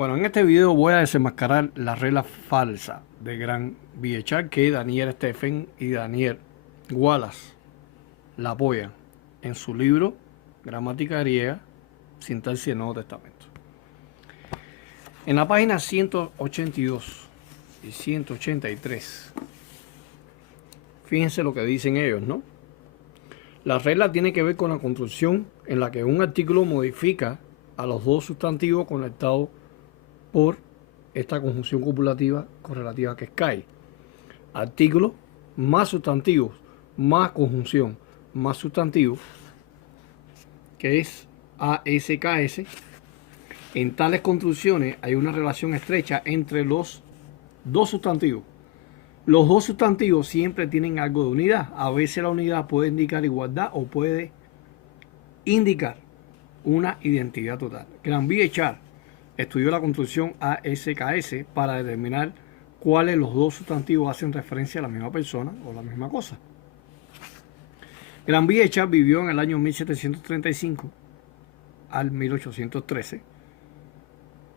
Bueno, en este video voy a desenmascarar la regla falsa de Gran Viechar que Daniel Stephen y Daniel Wallace la apoyan en su libro Gramática griega, sintaxis del Nuevo Testamento. En la página 182 y 183, fíjense lo que dicen ellos, ¿no? La regla tiene que ver con la construcción en la que un artículo modifica a los dos sustantivos conectados por esta conjunción copulativa correlativa que es CAI. Artículo más sustantivos más conjunción más sustantivo, que es ASKS. En tales construcciones hay una relación estrecha entre los dos sustantivos. Los dos sustantivos siempre tienen algo de unidad. A veces la unidad puede indicar igualdad o puede indicar una identidad total. Granville-Echard estudió la construcción ASKS para determinar cuáles los dos sustantivos hacen referencia a la misma persona o la misma cosa. Granville-Echard vivió en el año 1735 al 1813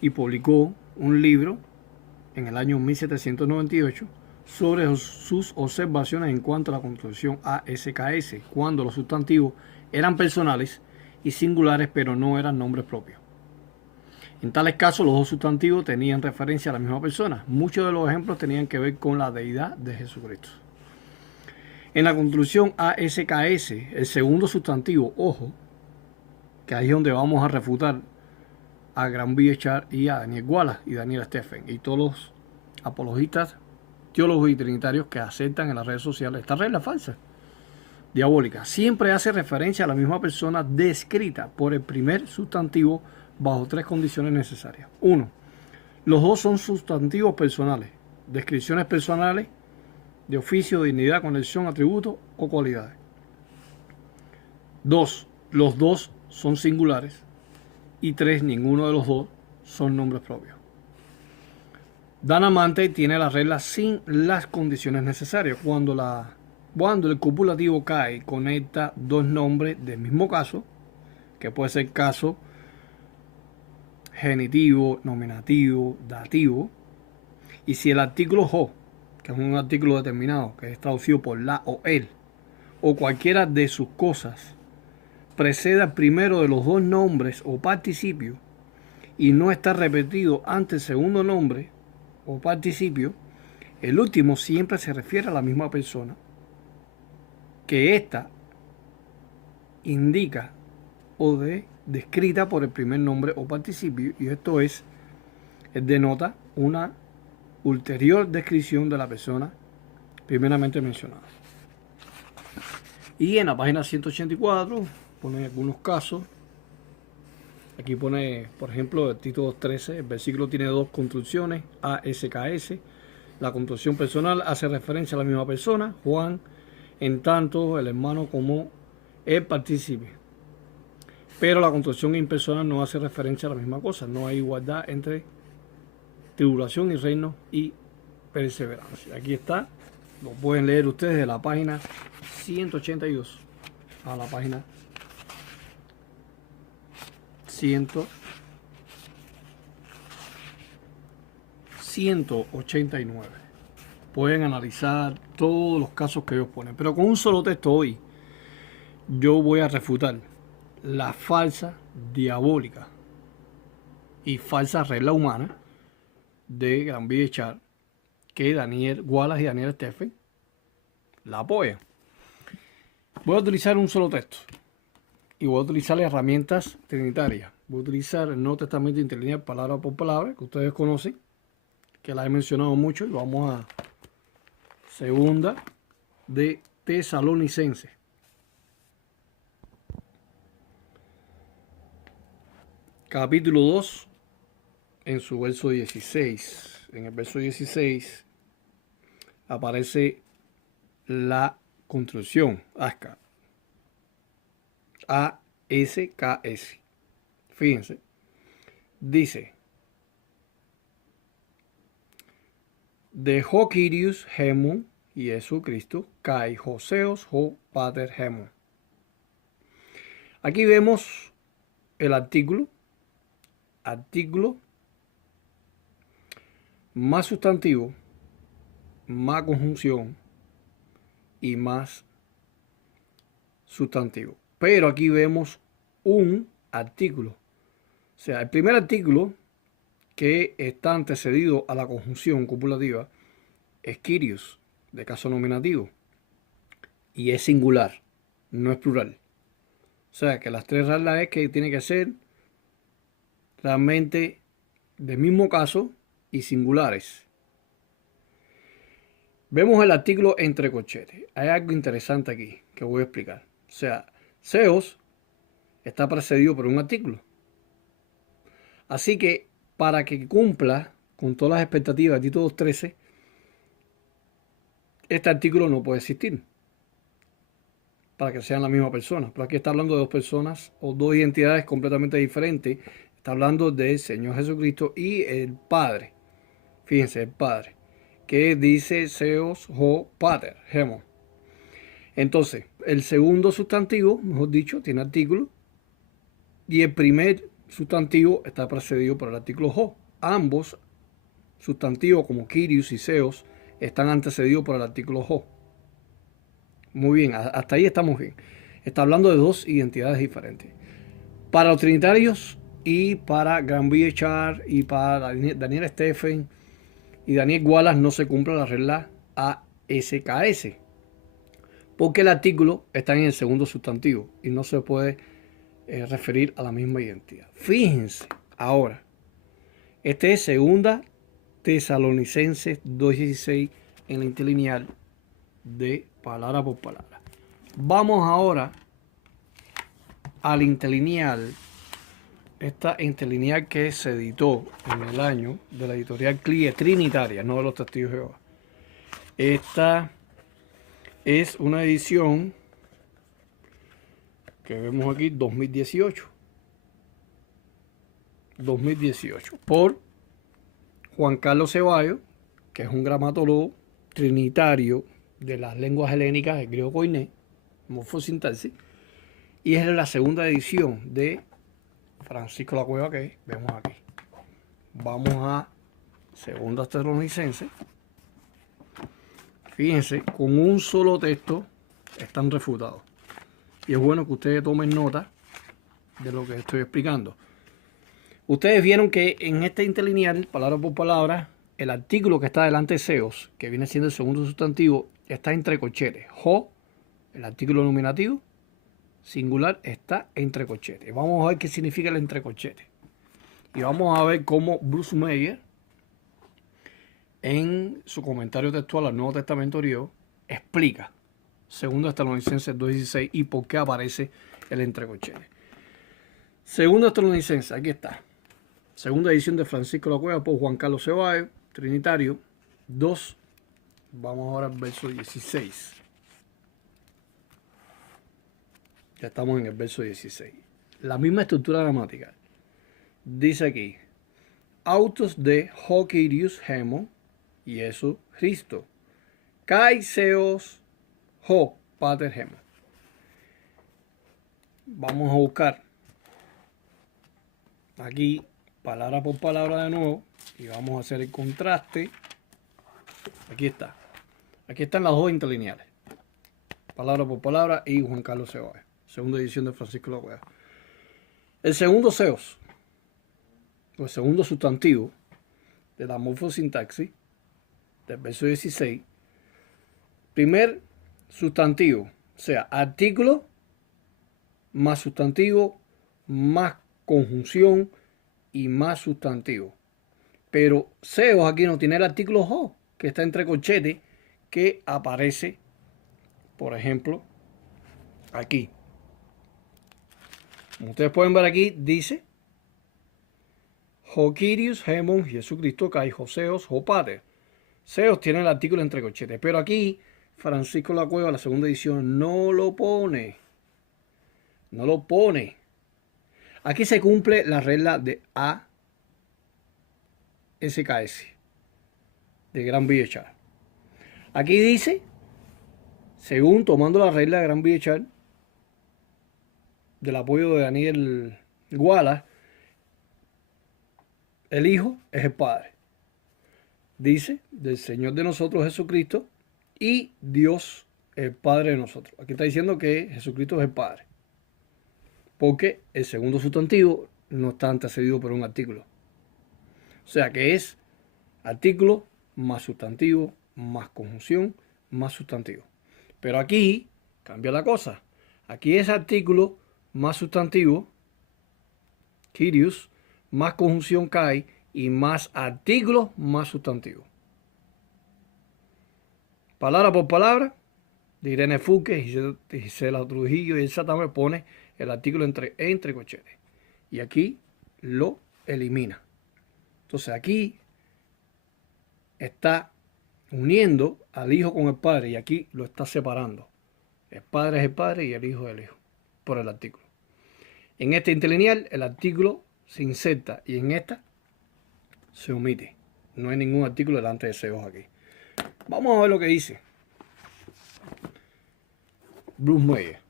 y publicó un libro en el año 1798 sobre sus observaciones en cuanto a la construcción ASKS, cuando los sustantivos eran personales y singulares pero no eran nombres propios. En tales casos los dos sustantivos tenían referencia a la misma persona. Muchos de los ejemplos tenían que ver con la deidad de Jesucristo. En la construcción ASKS, el segundo sustantivo, ojo, que ahí es donde vamos a refutar a Granville-Echard y a Daniel Wallace y Daniel Stephen y todos los apologistas, teólogos y trinitarios que aceptan en las redes sociales esta regla falsa, diabólica. Siempre hace referencia a la misma persona descrita por el primer sustantivo bajo tres condiciones necesarias. 1. Los dos son sustantivos personales, descripciones personales de oficio, dignidad, conexión, atributo o cualidades. 2. Los dos son singulares. Y 3. Ninguno de los dos son nombres propios. Danamante tiene la regla sin las condiciones necesarias. Cuando el copulativo cae, conecta dos nombres del mismo caso, que puede ser caso genitivo, nominativo, dativo. Y si el artículo jo, que es un artículo determinado, que es traducido por la o el, o cualquiera de sus cosas, precede al primero de los dos nombres o participio y no está repetido ante el segundo nombre o participio, el último siempre se refiere a la misma persona que ésta indica o descrita por el primer nombre o participio, y esto denota una ulterior descripción de la persona primeramente mencionada. Y en la página 184 pone algunos casos. Aquí pone, por ejemplo, el título 13, el versículo tiene dos construcciones, ASKS. La construcción personal hace referencia a la misma persona, Juan, en tanto el hermano como el partícipe. Pero la construcción impersonal no hace referencia a la misma cosa. No hay igualdad entre tribulación y reino y perseverancia. Aquí está, lo pueden leer ustedes de la página 182 a la página 189. Pueden analizar todos los casos que ellos ponen, pero con un solo texto hoy yo voy a refutar la falsa, diabólica y falsa regla humana de Granville-Echard que Daniel Wallace y Daniel Stephen la apoyan. Voy a utilizar un solo texto y voy a utilizar herramientas trinitarias. Voy a utilizar el Nuevo Testamento interlineal palabra por palabra, que ustedes conocen, que la he mencionado mucho, y vamos a segunda de Tesalonicenses. Capítulo 2, en su verso 16. En el verso 16 aparece la construcción ASKS. Fíjense, dice: de ho Kyrios hemon, y Jesucristo, kai Joseos ho pater hemon. Aquí vemos el artículo más sustantivo, más conjunción y más sustantivo. Pero aquí vemos un artículo. O sea, el primer artículo que está antecedido a la conjunción copulativa es Kyrios, de caso nominativo. Y es singular, no es plural. O sea, que las tres reglas es que tiene que ser realmente del mismo caso y singulares. Vemos el artículo entre corchetes. Hay algo interesante aquí que voy a explicar. O sea, Seos está precedido por un artículo. Así que para que cumpla con todas las expectativas de Tito 2.13, este artículo no puede existir para que sean la misma persona. Pero aquí está hablando de dos personas o dos identidades completamente diferentes. Está hablando del Señor Jesucristo y el Padre. Fíjense, el Padre, que dice Seos Ho Pater, Hemo. Entonces, el segundo sustantivo, mejor dicho, tiene artículo. Y el primer sustantivo está precedido por el artículo Ho. Ambos sustantivos, como Kyrios y Seos, están antecedidos por el artículo Ho. Muy bien, hasta ahí estamos bien. Está hablando de dos identidades diferentes. Para los trinitarios y para Granville Char y para Daniel Stephen y Daniel Wallace no se cumple la regla ASKS, porque el artículo está en el segundo sustantivo y no se puede referir a la misma identidad. Fíjense, ahora, este es segunda Tesalonicenses 2.16 en la interlineal de palabra por palabra. Vamos ahora al interlineal, esta interlineal que se editó en el año de la editorial CLIE Trinitaria, no de los Testigos de Jehová. Esta es una edición que vemos aquí 2018 por Juan Carlos Ceballos, que es un gramatólogo trinitario de las lenguas helénicas, el griego koiné, morfosintaxis, y es la segunda edición de Francisco La Cueva que vemos aquí. Vamos a Segunda Tesalonicenses. Fíjense, con un solo texto están refutados. Y es bueno que ustedes tomen nota de lo que estoy explicando. Ustedes vieron que en este interlineal, palabra por palabra, el artículo que está delante de Seos, que viene siendo el segundo sustantivo, está entre corchetes. Ho, el artículo nominativo, singular, está entre corchetes. Vamos a ver qué significa el entrecorchete. Y vamos a ver cómo Bruce Meyer, en su comentario textual al Nuevo Testamento griego, explica 2 Tesalonicenses 2.16 y por qué aparece el entrecorchete. 2 Tesalonicenses, aquí está. Segunda edición de Francisco La Cueva por Juan Carlos Ceballos, Trinitario 2. Vamos ahora al verso 16. Ya estamos en el verso 16. La misma estructura gramatical. Dice aquí, autos de ho Kyrios hemo, y eso Cristo. Kai seos ho pater hemo. Vamos a buscar aquí palabra por palabra de nuevo y vamos a hacer el contraste. Aquí está. Aquí están las dos interlineales. Palabra por palabra y Juan Carlos Ceballos. Segunda edición de Francisco La Cueva. El segundo seos, o el segundo sustantivo de la morfosintaxis del verso 16. Primer sustantivo, o sea, artículo más sustantivo más conjunción y más sustantivo. Pero seos aquí no tiene el artículo ho, que está entre corchetes, que aparece, por ejemplo, aquí. Como ustedes pueden ver aquí, dice ho Kyrios hemon Jesucristo kai Joseos ho pater. Seos tiene el artículo entre corchetes, pero aquí Francisco La Cueva, la segunda edición, no lo pone. No lo pone. Aquí se cumple la regla de ASKS, de Granville Char. Aquí dice, según tomando la regla de Granville Char, del apoyo de Daniel Wallace, el Hijo es el Padre. dice del Señor de nosotros Jesucristo y Dios el Padre de nosotros. Aquí está diciendo que Jesucristo es el Padre, porque el segundo sustantivo no está antecedido por un artículo. O sea que es artículo más sustantivo más conjunción más sustantivo. Pero aquí cambia la cosa. Aquí es artículo más sustantivo, Kyrios, más conjunción Kai y más artículo más sustantivo. Palabra por palabra, de Irene Fuque, Gisela Trujillo y esa también pone el artículo entre corchetes. Y aquí lo elimina. Entonces aquí está uniendo al hijo con el padre y aquí lo está separando. El padre es el padre y el hijo es el hijo por el artículo. En este interlineal el artículo se inserta y en esta se omite. No hay ningún artículo delante de ese ojo aquí. Vamos a ver lo que dice Bruce Meyer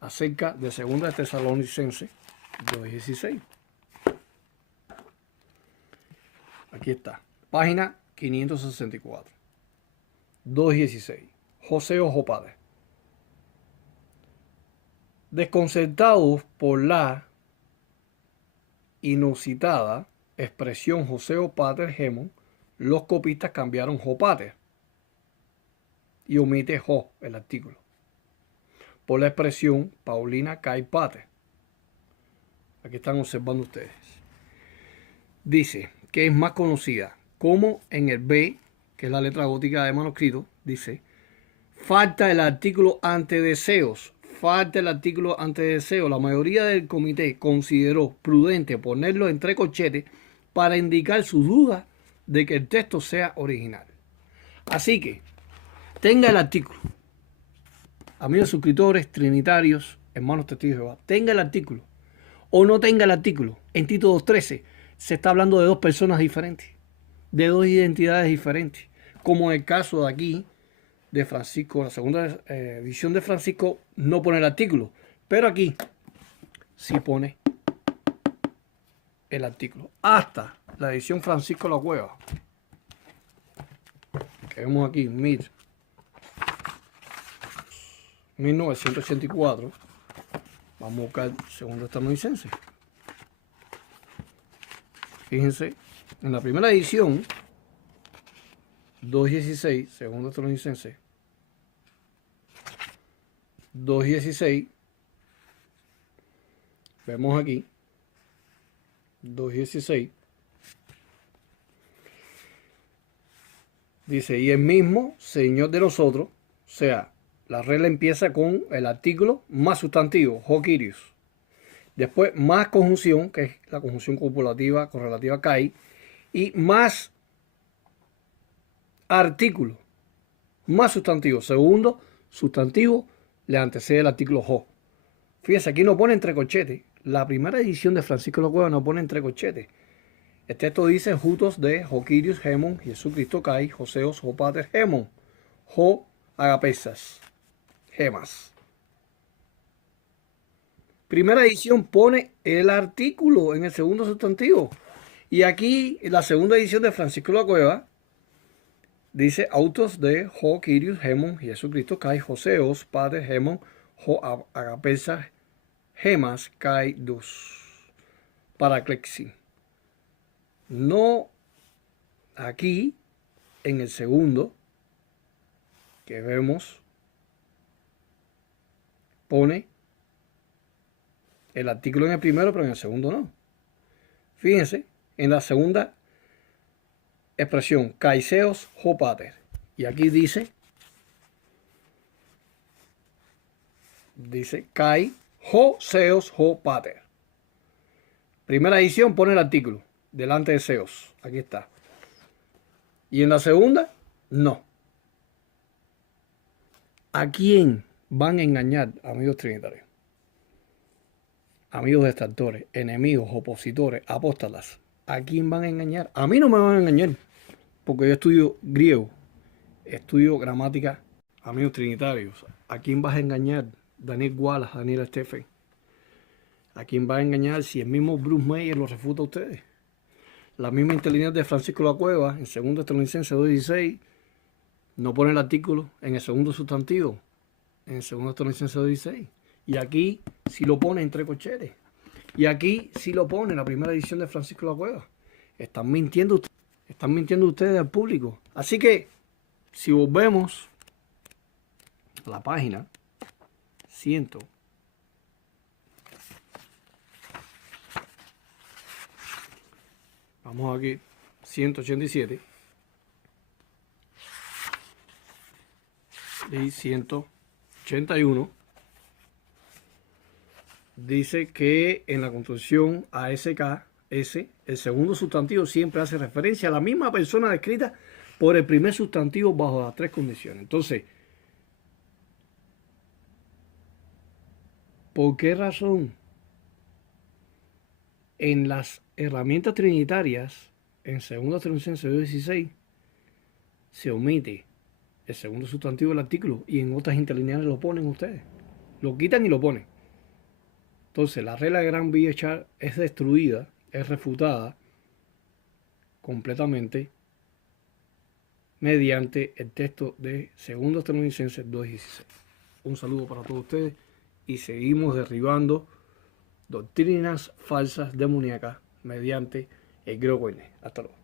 acerca de 2 Tesalonicenses 2:16. Aquí está, página 564. 2:16. José Ojo Padre. Desconcertados por la inusitada expresión José Pater Gemon, los copistas cambiaron Jopater y omite Jo, el artículo, por la expresión Paulina Kai Pater. Aquí están observando ustedes. Dice que es más conocida como en el B, que es la letra gótica de manuscrito, dice, falta el artículo ante deseos. Falta el artículo ante deseo. La mayoría del comité consideró prudente ponerlo entre corchetes para indicar su duda de que el texto sea original. Así que tenga el artículo. Amigos suscriptores, trinitarios, hermanos testigos de Jehová, tenga el artículo o no tenga el artículo. En Tito 2:13 se está hablando de dos personas diferentes, de dos identidades diferentes, como en el caso de aquí de Francisco, la segunda edición de Francisco no pone el artículo, pero aquí sí pone el artículo. Hasta la edición Francisco La Cueva, que vemos aquí, 1984, vamos a buscar segundo Tesalonicenses. Fíjense, en la primera edición, 2:16, segundo Tesalonicenses, 2:16, vemos aquí, 2:16, dice, y el mismo Señor de nosotros, o sea, la regla empieza con el artículo más sustantivo, ho Kyrios, después más conjunción, que es la conjunción copulativa correlativa Kai, y más artículo, más sustantivo, segundo sustantivo, le antecede el artículo ho. Fíjense, aquí no pone entre corchetes. La primera edición de Francisco de la Cueva no pone entre corchetes. El texto dice Jutos de Ho Kyrios Gemon, Jesucristo Kai, Joseos, Ho Pater Gemon, Ho Agapesas, Gemas. Primera edición pone el artículo en el segundo sustantivo. Y aquí, en la segunda edición de Francisco de la Cueva, dice autos de Ho Kyrios Gemon, Jesucristo Kai, Joseos, Pater Gemon, Ho Agapesas, Gemas, Kai, Dus. Paraclexin. No aquí, en el segundo, que vemos, pone el artículo en el primero, pero en el segundo no. Fíjense, en la segunda expresión, Kaiseos Ho Pater. Y aquí dice Kai Ho Seos Ho Pater. Primera edición pone el artículo delante de Seos. Aquí está. Y en la segunda, no. ¿A quién van a engañar, amigos trinitarios? Amigos detractores, enemigos, opositores, apóstatas. ¿A quién van a engañar? A mí no me van a engañar, porque yo estudio griego, estudio gramática. Amigos trinitarios, ¿a quién vas a engañar? Daniel Wallace, Daniel Stephen. ¿A quién va a engañar si el mismo Bruce Meyer lo refuta a ustedes? la misma interlineal de Francisco La Cueva, en 2 Tesalonicenses 2:16, no pone el artículo en el segundo sustantivo, en 2 Tesalonicenses 2:16. Y aquí sí lo pone entre corchetes. Y aquí sí lo pone en la primera edición de Francisco La Cueva. Están mintiendo ustedes al público. Así que, si volvemos a la página 100, vamos aquí, 187 y 181, dice que en la construcción ASK, el segundo sustantivo siempre hace referencia a la misma persona descrita por el primer sustantivo bajo las 3 condiciones. Entonces, ¿por qué razón en las herramientas trinitarias, en 2 Tesalonicenses 2:16, se omite el segundo sustantivo del artículo y en otras interlineales lo ponen ustedes? Lo quitan y lo ponen. Entonces, la regla de Gran Vía Char es destruida, es refutada completamente mediante el texto de 2 Tesalonicenses 2:16. Un saludo para todos ustedes y seguimos derribando doctrinas falsas demoníacas mediante el griego koiné. Hasta luego.